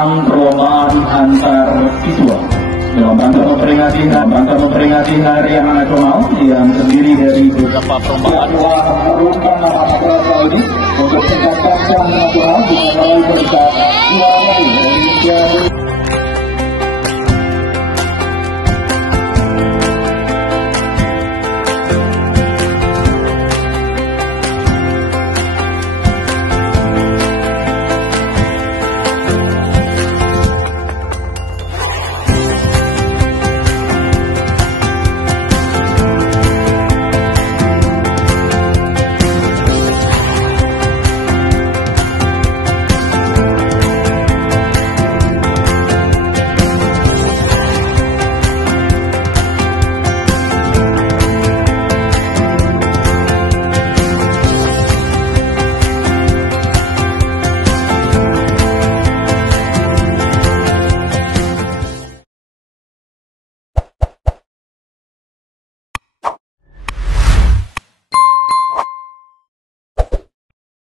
perlombaan antar siswa dalam rangka memperingati hari yang nasional yang terdiri dari beberapa perlombaan untuk tingkat nasional dengan melalui peringkat 2